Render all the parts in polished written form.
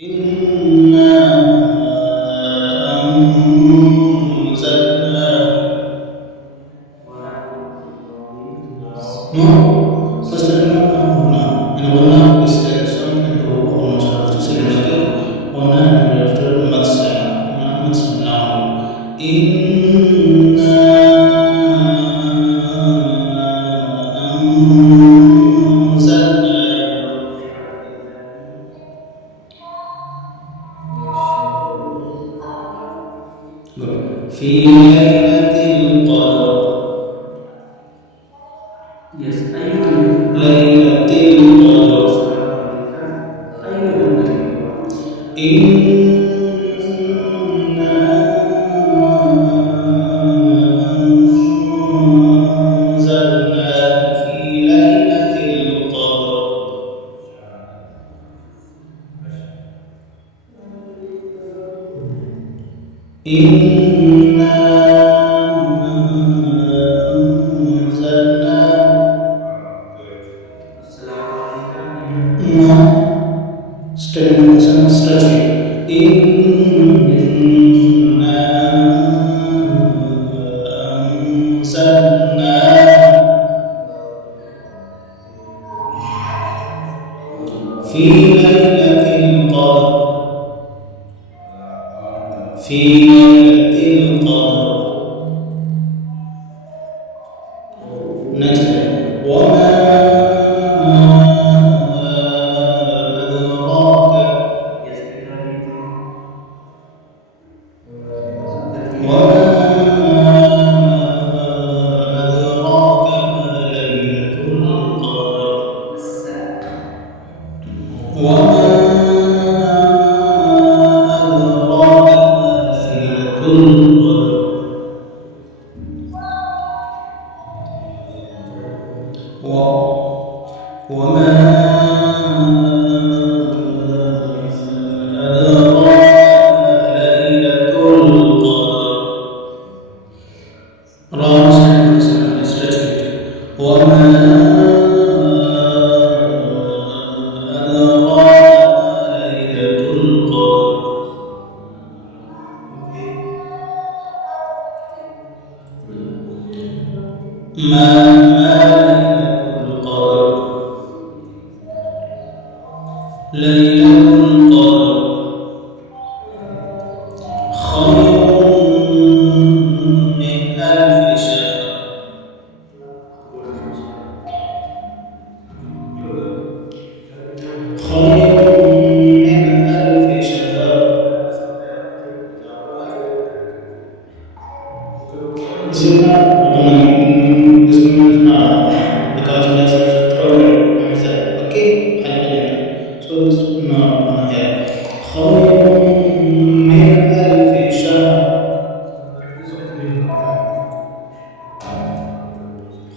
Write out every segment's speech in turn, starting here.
إنا أنزلنا No, sostenemos una buena extensión en nuestro significado, una en nuestro mencionado. Inna anzalna في ليلة القدر. ليلة القدر. إنا أنزلنا في ليلة القدر. إنا أنزلنا إنا أنزلنا في ليلة القدر. في ليلة القدر. Next day. وما أدراك. وما أدراك ما ليلة القدر. وما أدراك ما ليلة القدر. وما أدراك ليلة القدر. وما أدراك ليلة القدر. ما ليلة القدر. خير من ألف شهر. خير من ألف شهر. Because next is throw okay, so this no here. خير من ألف شهر.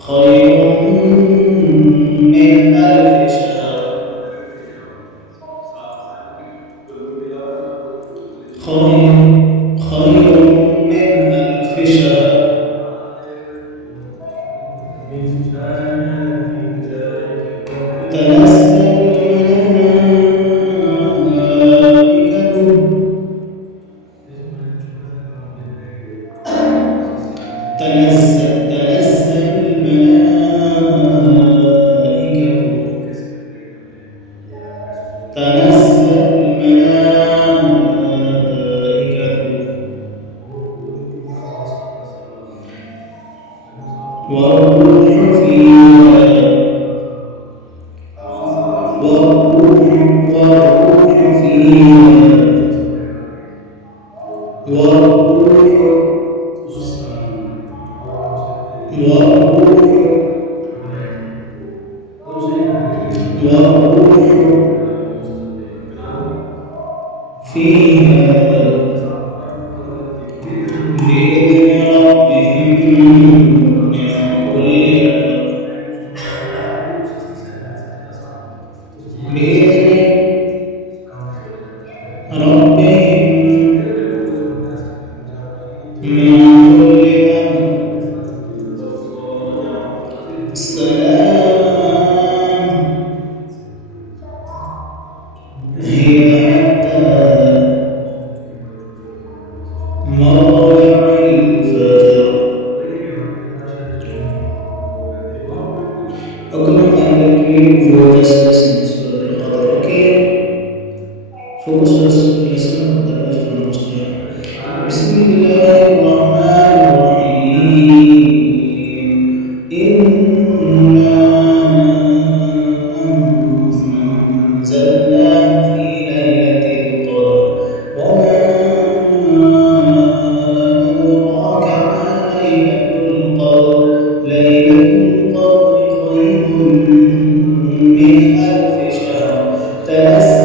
خير من ألف شهر. خير من ألف شهر. تنزل والروح فيها. والروح فيها. والروح فيها بإذن ربهم من كل أمر. بإذن ربهم من كل أمر. سلام هي حتى Focus first, listen, that is from Muslim. Bismillahirrahmanirrahim. Inna anzalnahu fi laylatil qadr. Wa ma adraka ma laylatul qadr. Laylatul qadri khayrun min alfi shahr. تنزل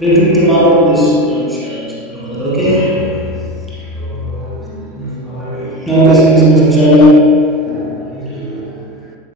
repeat tomorrow this okay? Now this is inshallah.